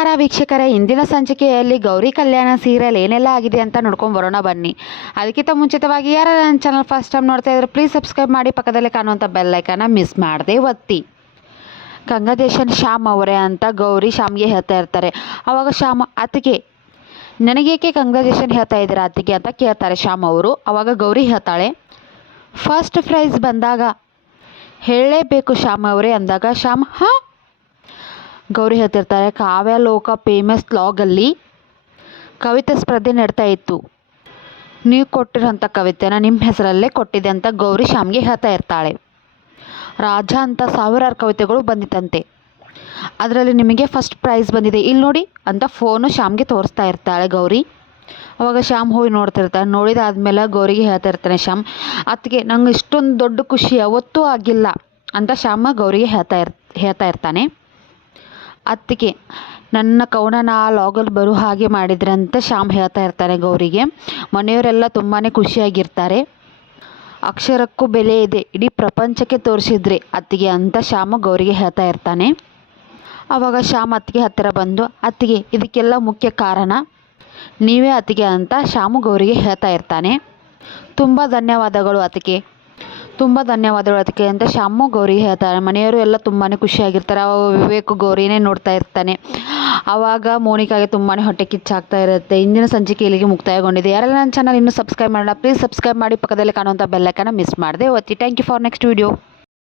ನಮಸ್ಕಾರ ವೀಕ್ಷಕರೇ, ಇಂದಿನ ಸಂಚಿಕೆಯಲ್ಲಿ ಗೌರಿ ಕಲ್ಯಾಣ ಸೀರಿಯಲ್ ಏನೆಲ್ಲ ಆಗಿದೆ ಅಂತ ನೋಡ್ಕೊಂಡು ಬರೋಣ ಬನ್ನಿ. ಅದಕ್ಕಿಂತ ಮುಂಚಿತವಾಗಿ ಯಾರು ನನ್ನ ಚಾನಲ್ ಫಸ್ಟ್ ಟೈಮ್ ನೋಡ್ತಾ ಇದ್ರೆ ಪ್ಲೀಸ್ ಸಬ್ಸ್ಕ್ರೈಬ್ ಮಾಡಿ, ಪಕ್ಕದಲ್ಲಿ ಕಾಣುವಂಥ ಬೆಲ್ ಐಕಾನ ಮಿಸ್ ಮಾಡದೆ ಒತ್ತಿ. ಕಂಗ್ರಾಚುಲೇಷನ್ ಶ್ಯಾಮ್ ಅವರೇ ಅಂತ ಗೌರಿ ಶ್ಯಾಮ್ಗೆ ಹೇಳ್ತಾ ಇರ್ತಾರೆ. ಆವಾಗ ಶ್ಯಾಮ್ ಅತ್ತಿಗೆ ನನಗೇಕೆ ಕಂಗ್ರಾಚುಲೇಷನ್ ಹೇಳ್ತಾ ಇದ್ದೀರಾ ಅತ್ತಿಗೆ ಅಂತ ಕೇಳ್ತಾರೆ ಶ್ಯಾಮ್ ಅವರು. ಆವಾಗ ಗೌರಿ ಹೇಳ್ತಾಳೆ, ಫಸ್ಟ್ ಪ್ರೈಸ್ ಬಂದಾಗ ಹೇಳಲೇಬೇಕು ಶ್ಯಾಮ್ ಅವರೇ ಅಂದಾಗ ಶ್ಯಾಮ್ ಗೌರಿ ಹೇಳ್ತಿರ್ತಾರೆ, ಕಾವ್ಯಲೋಕ ಫೇಮಸ್ ಲಾಗಲ್ಲಿ ಕವಿತೆ ಸ್ಪರ್ಧೆ ನಡೀತಾ ಇತ್ತು, ನೀವು ಕೊಟ್ಟಿರೋಂಥ ಕವಿತೆನ ನಿಮ್ಮ ಹೆಸರಲ್ಲೇ ಕೊಟ್ಟಿದೆ ಅಂತ ಗೌರಿ ಶ್ಯಾಮ್ಗೆ ಹೇಳ್ತಾ ಇರ್ತಾಳೆ. ರಾಜ ಅಂತ ಸಾವಿರಾರು ಕವಿತೆಗಳು ಬಂದಿತ್ತಂತೆ, ಅದರಲ್ಲಿ ನಿಮಗೆ ಫಸ್ಟ್ ಪ್ರೈಸ್ ಬಂದಿದೆ ಇಲ್ಲಿ ನೋಡಿ ಅಂತ ಫೋನು ಶ್ಯಾಮ್ಗೆ ತೋರಿಸ್ತಾ ಇರ್ತಾಳೆ ಗೌರಿ. ಅವಾಗ ಶ್ಯಾಮ್ ಹೋಗಿ ನೋಡ್ತಿರ್ತಾನೆ. ನೋಡಿದಾದ್ಮೇಲೆ ಗೌರಿಗೆ ಹೇಳ್ತಾ ಇರ್ತಾನೆ ಶ್ಯಾಮ್, ಅದಕ್ಕೆ ನಂಗೆ ಇಷ್ಟೊಂದು ದೊಡ್ಡ ಖುಷಿ ಯಾವತ್ತೂ ಆಗಿಲ್ಲ ಅಂತ ಶ್ಯಾಮ ಗೌರಿಗೆ ಹೇಳ್ತಾ ಇರ್ತಾನೆ. ಅತ್ತಿಗೆ ನನ್ನ ಕವನನ ಆ ಲಾಗಲ್ಲಿ ಬರೋ ಹಾಗೆ ಮಾಡಿದ್ರೆ ಅಂತ ಶ್ಯಾಮ್ ಹೇಳ್ತಾ ಇರ್ತಾನೆ ಗೌರಿಗೆ. ಮನೆಯವರೆಲ್ಲ ತುಂಬಾ ಖುಷಿಯಾಗಿರ್ತಾರೆ. ಅಕ್ಷರಕ್ಕೂ ಬೆಲೆ ಇದೆ, ಇಡೀ ಪ್ರಪಂಚಕ್ಕೆ ತೋರಿಸಿದ್ರಿ ಅತ್ತಿಗೆ ಅಂತ ಶ್ಯಾಮ ಗೌರಿಗೆ ಹೇಳ್ತಾ ಇರ್ತಾನೆ. ಆವಾಗ ಶ್ಯಾಮ್ ಅತ್ತಿಗೆ ಹತ್ತಿರ ಬಂದು, ಅತ್ತಿಗೆ ಇದಕ್ಕೆಲ್ಲ ಮುಖ್ಯ ಕಾರಣ ನೀವೇ ಅತ್ತಿಗೆ ಅಂತ ಶ್ಯಾಮು ಗೌರಿಗೆ ಹೇಳ್ತಾ ಇರ್ತಾನೆ. ತುಂಬ ಧನ್ಯವಾದಗಳು ಅತ್ತಿಗೆ, ತುಂಬ ಧನ್ಯವಾದಗಳು ಅದಕ್ಕೆ ಅಂತ ಶ್ಯಾಮು ಗೌರಿಗೆ ಹೇಳ್ತಾರೆ. ಮನೆಯವರು ಎಲ್ಲ ತುಂಬಾ ಖುಷಿಯಾಗಿರ್ತಾರೆ. ಅವಾಗ ವಿವೇಕ್ ಗೌರಿನೇ ನೋಡ್ತಾ ಇರ್ತಾನೆ. ಆವಾಗ ಮೋನಿಕಾಗೆ ತುಂಬಾ ಹೊಟ್ಟೆ ಕಿಚ್ಚಾಗ್ತಾ ಇರುತ್ತೆ. ಇಂದಿನ ಸಂಚಿಕೆ ಇಲ್ಲಿಗೆ ಮುಕ್ತಾಯಗೊಂಡಿದೆ. ಯಾರೆಲ್ಲ ನನ್ನ ಚಾನಲ್ ಇನ್ನೂ ಸಬ್ಸ್ಕ್ರೈಬ್ ಮಾಡೋಣ ಪ್ಲೀಸ್ ಸಬ್ಸ್ಕ್ರೈಬ್ ಮಾಡಿ, ಪಕ್ಕದಲ್ಲಿ ಕಾಣುವಂಥ ಬೆಲ್ ಐಕಾನ ಮಿಸ್ ಮಾಡದೆ ಒತ್ತಿ. Thank you for next video.